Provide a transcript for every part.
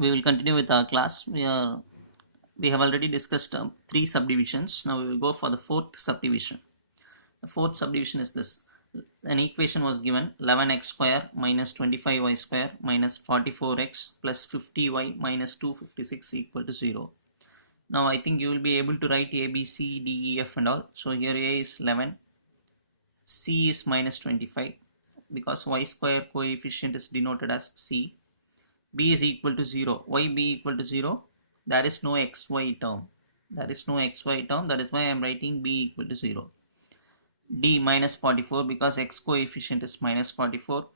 we will continue with our class. We have already discussed three subdivisions. Now we will go for the fourth subdivision. The fourth subdivision is this. An equation was given 11x square minus 25y square minus 44x plus 50y minus 256 equal to 0. Now I think you will be able to write a, b, c, d, e, f and all. So here a is 11, c is minus 25 because y square coefficient is denoted as c. B is equal to 0. Why b equal to 0? There is no xy term. There is no xy term. That is why I am writing b equal to 0. D minus 44 because x coefficient is minus 44.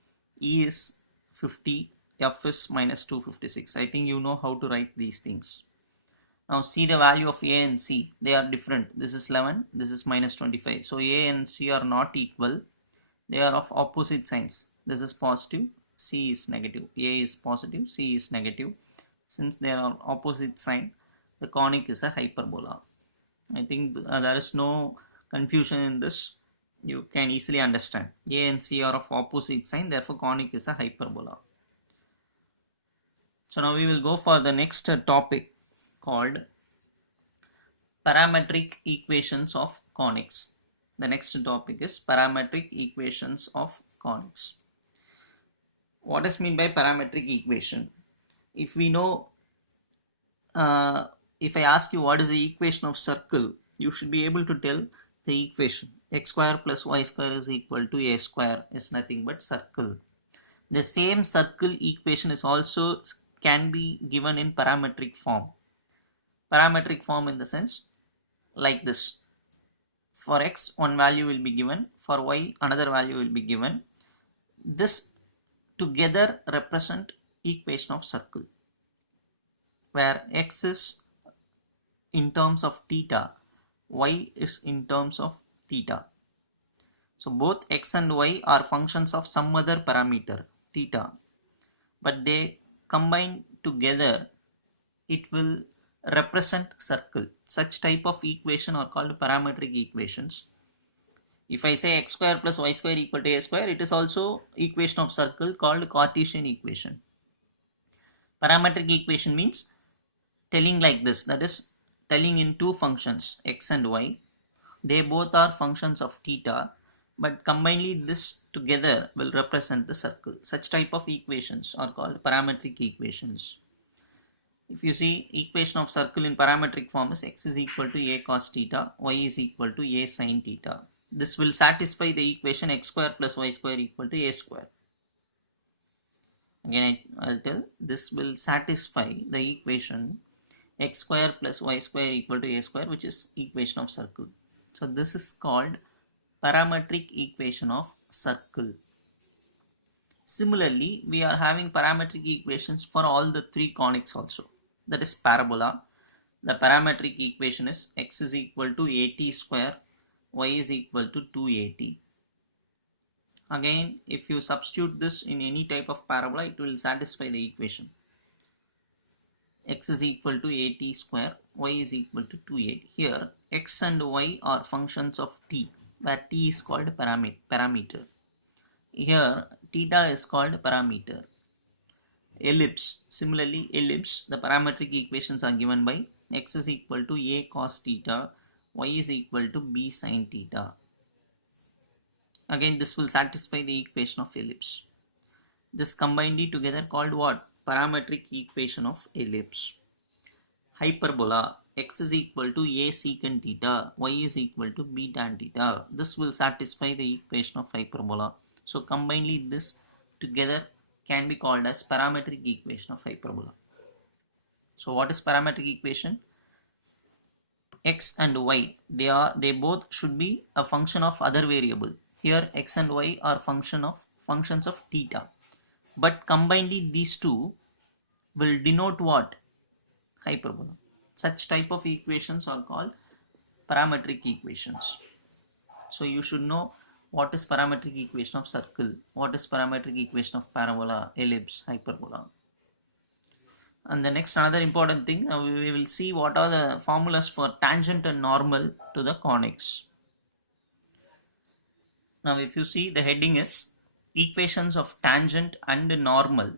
E is 50. F is minus 256. I think you know how to write these things. Now see the value of a and c. They are different. This is 11. This is minus 25. So a and c are not equal. They are of opposite signs. This is positive. C is negative. A is positive. C is negative. Since they are opposite sign, the conic is a hyperbola. I think there is no confusion in this. You can easily understand. A and C are of opposite sign. Therefore, conic is a hyperbola. So now we will go for the next topic called parametric equations of conics. The next topic is parametric equations of conics. What is meant by parametric equation? If we know, if I ask you what is the equation of circle, you should be able to tell the equation. X square plus y square is equal to a square is nothing but circle. The same circle equation is also can be given in parametric form. Parametric form in the sense like this. For x, one value will be given. For y, another value will be given. This together represent equation of circle, where x is in terms of theta, y is in terms of theta. So both x and y are functions of some other parameter, theta, but they combine together, it will represent circle. Such type of equation are called parametric equations. If I say x square plus y square equal to a square, it is also equation of circle called Cartesian equation. Parametric equation means telling like this, that is telling in two functions x and y. They both are functions of theta, but combinedly this together will represent the circle. Such type of equations are called parametric equations. If you see equation of circle in parametric form is x is equal to a cos theta, y is equal to a sin theta. This will satisfy the equation x square plus y square equal to a square. Again I'll tell, this will satisfy the equation x square plus y square equal to a square, which is equation of circle. So this is called parametric equation of circle. Similarly, we are having parametric equations for all the three conics also. That is parabola. The parametric equation is x is equal to at square, y is equal to 2at. Again, if you substitute this in any type of parabola, it will satisfy the equation. X is equal to at square, y is equal to 2at. Here, x and y are functions of t, where t is called parameter. Here, theta is called parameter. Ellipse. Similarly, ellipse, the parametric equations are given by x is equal to a cos theta, y is equal to b sin theta. Again, this will satisfy the equation of ellipse. This combinedly together called what? Parametric equation of ellipse. Hyperbola. X is equal to a secant theta, y is equal to b tan theta. This will satisfy the equation of hyperbola. So combinedly this together can be called as parametric equation of hyperbola. So what is parametric equation? X and y, they both should be a function of other variable. Here x and y are functions of theta, but combinedly these two will denote what? Hyperbola. Such type of equations are called parametric equations. So you should know what is parametric equation of circle, what is parametric equation of parabola, ellipse, hyperbola. And the next another important thing, we will see what are the formulas for tangent and normal to the conics. Now if you see, the heading is equations of tangent and normal.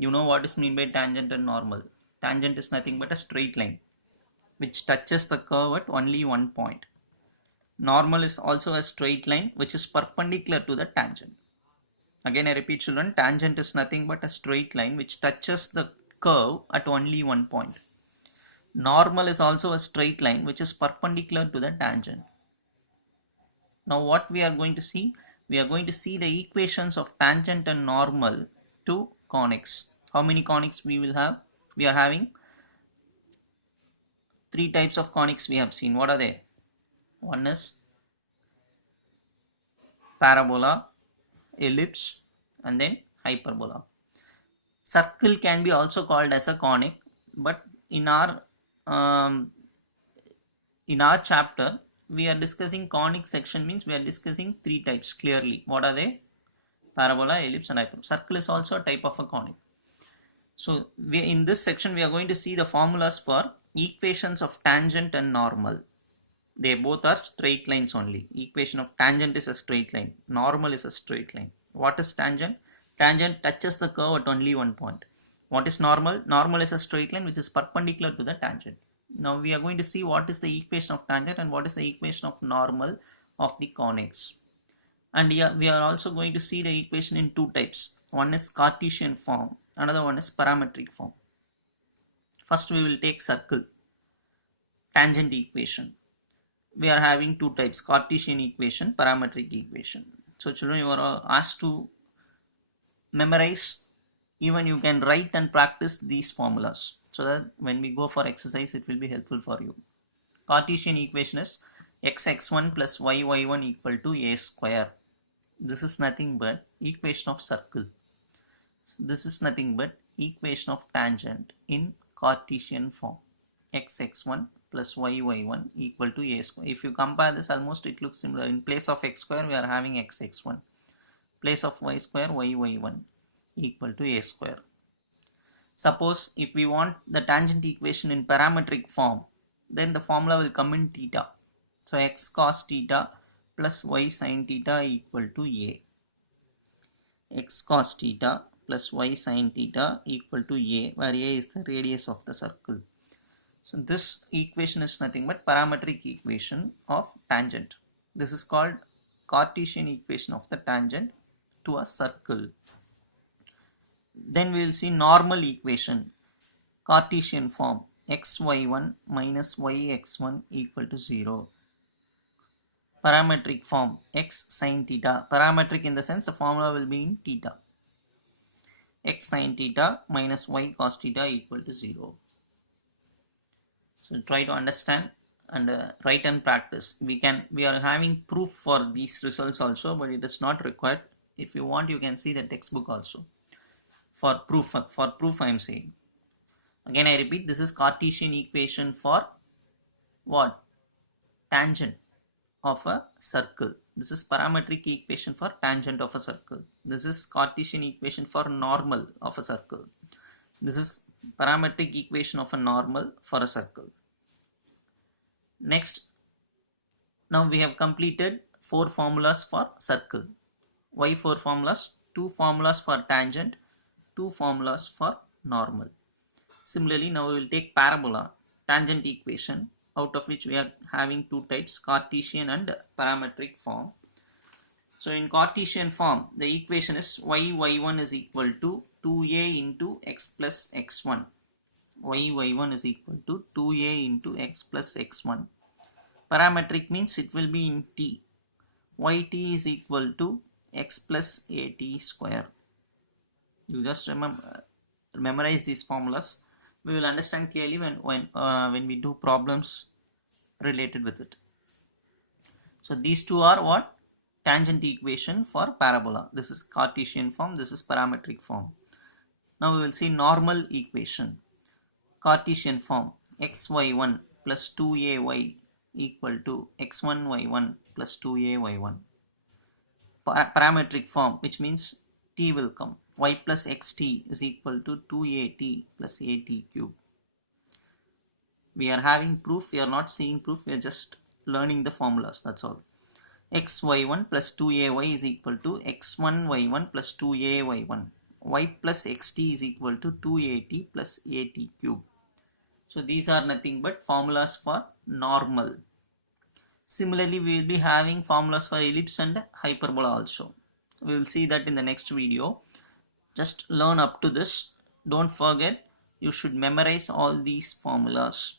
You know what is meant by tangent and normal. Tangent is nothing but a straight line which touches the curve at only one point. Normal is also a straight line which is perpendicular to the tangent. Again I repeat children, tangent is nothing but a straight line which touches the curve at only one point. Normal is also a straight line which is perpendicular to the tangent. Now what we are going to see? We are going to see the equations of tangent and normal to conics. How many conics we will have? We are having three types of conics we have seen. What are they? One is parabola, ellipse, and then hyperbola. Circle can be also called as a conic, but in our chapter we are discussing conic section, means we are discussing three types clearly. What are they? Parabola, ellipse, and hyperbola. Circle is also a type of a conic. So in this section we are going to see the formulas for equations of tangent and normal. They both are straight lines only. Equation of tangent is a straight line. Normal is a straight line. What is tangent? Tangent touches the curve at only one point. What is normal? Normal is a straight line which is perpendicular to the tangent. Now we are going to see what is the equation of tangent and what is the equation of normal of the conics. And yeah, we are also going to see the equation in two types. One is Cartesian form, another one is parametric form. First we will take circle. Tangent equation. We are having two types, Cartesian equation, parametric equation. So children, you are asked to memorize, even you can write and practice these formulas so that when we go for exercise it will be helpful for you. Cartesian equation is x(x1) plus y(y1) equal to a square. This is nothing but equation of circle. So this is nothing but equation of tangent in Cartesian form. x(x1) plus y(y1) equal to a square. If you compare this, almost it looks similar. In place of x square we are having x(x1). Place of y square, y(y1) equal to a square. Suppose if we want the tangent equation in parametric form, then the formula will come in theta. So x cos theta plus y sin theta equal to a. X cos theta plus y sin theta equal to a, where a is the radius of the circle. So this equation is nothing but parametric equation of tangent. This is called Cartesian equation of the tangent to a circle. Then we will see normal equation, Cartesian form, xy1 minus yx1 equal to 0. Parametric form, x sin theta. Parametric in the sense the formula will be in theta. X sin theta minus y cos theta equal to 0. So try to understand and write and practice. We are having proof for these results also, but it is not required. If you want, you can see the textbook also. For proof I am saying. Again I repeat, this is Cartesian equation for what? Tangent of a circle. This is parametric equation for tangent of a circle. This is Cartesian equation for normal of a circle. This is parametric equation of a normal for a circle. Next, now we have completed 4 formulas for circle. Why 4 formulas? 2 formulas for tangent, 2 formulas for normal. Similarly, now we will take parabola, tangent equation, out of which we are having 2 types, Cartesian and parametric form. So in Cartesian form, the equation is y(y1) is equal to 2a into x plus x1. y(y1) is equal to 2a into x plus x1. Parametric means it will be in t. Yt is equal to x plus at square. You just memorize these formulas. We will understand clearly when we do problems related with it. So these two are what? Tangent equation for parabola. This is Cartesian form, this is parametric form. Now we will see normal equation. Cartesian form, xy1 plus 2ay equal to x1y1 plus 2ay1. Parametric form, which means t will come. Y plus xt is equal to 2at plus at cube. We are having proof, we are not seeing proof, we are just learning the formulas, that's all. Xy1 plus 2ay is equal to x1y1 plus 2ay1. y plus xt is equal to 2at plus at cube. So these are nothing but formulas for normal. Similarly, we will be having formulas for ellipse and hyperbola also. We will see that in the next video. Just learn up to this. Don't forget, you should memorize all these formulas.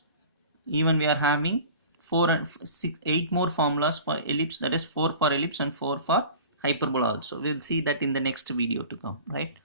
Even we are having 8 more formulas for ellipse, that is 4 for ellipse and 4 for hyperbola also. We'll see that in the next video to come, right?